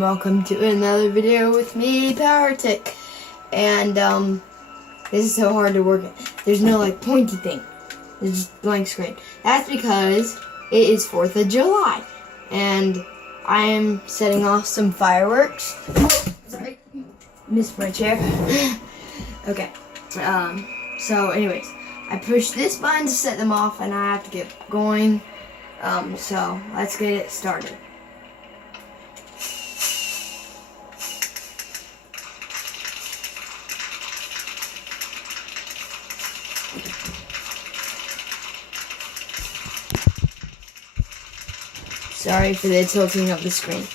welcome to another video with me, PowerTick. And this is so hard to work at. There's no like pointy thing. It's just blank screen. That's because it is 4th of July. And I am setting off some fireworks. Oh, sorry. Missed my chair. Okay. So anyways, I push this button to set them off and I have to get going. So let's get it started. Sorry for the tilting of the screen.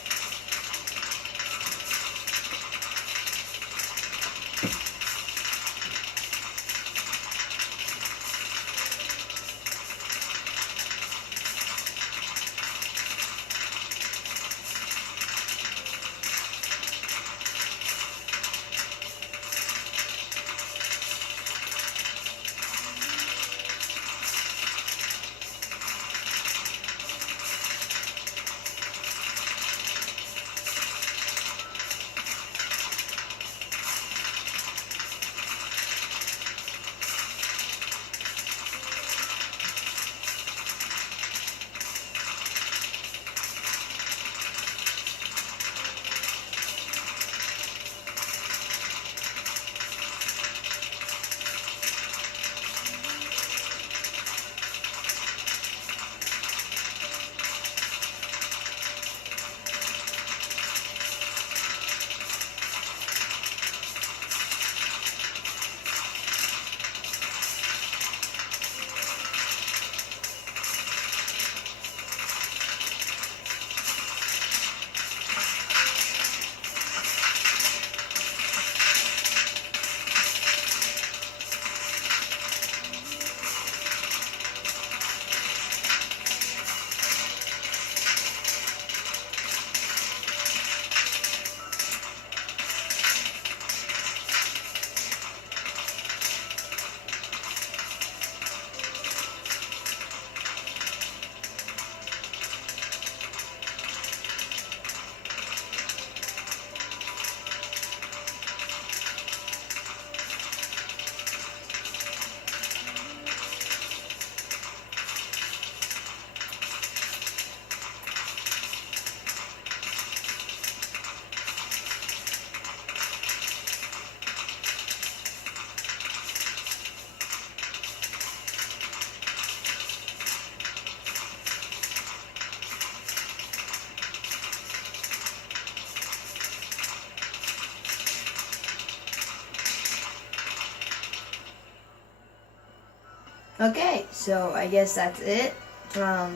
Okay, so I guess that's it. I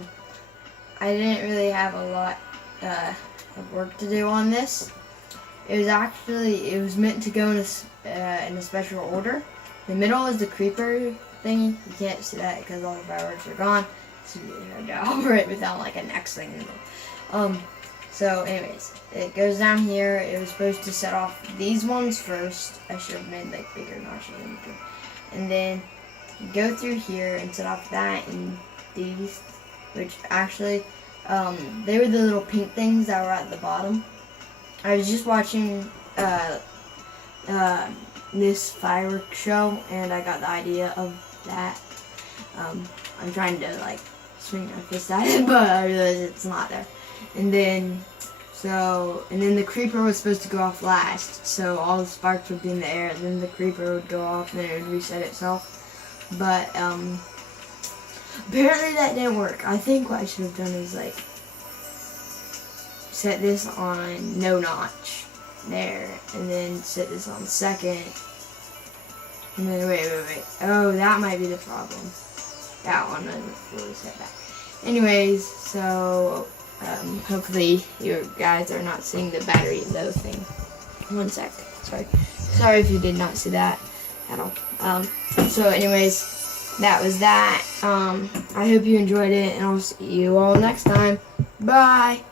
didn't really have a lot of work to do on this. It was meant to go in a special order. The middle is the creeper thingy. You can't see that because all the fireworks are gone. It's really hard to operate without like a next thing in there. So anyways, it goes down here. It was supposed to set off these ones first. I should have made like bigger notches in between. And then go through here and set off that and these, which actually they were the little pink things that were at the bottom. I was just watching this fireworks show and I got the idea of that. I'm trying to like swing my fist at it, but I realized it's not there. And then the creeper was supposed to go off last, so all the sparks would be in the air, and then the creeper would go off and it would reset itself. But apparently that didn't work. I think what I should have done is like set this on no notch there, and then set this on second, and then wait. Oh, that might be the problem. That one wasn't fully set back. Anyways, so hopefully you guys are not seeing the battery low thing. 1 sec. Sorry if you did not see that at all. So anyways, that was that. I hope you enjoyed it, and I'll see you all next time. Bye.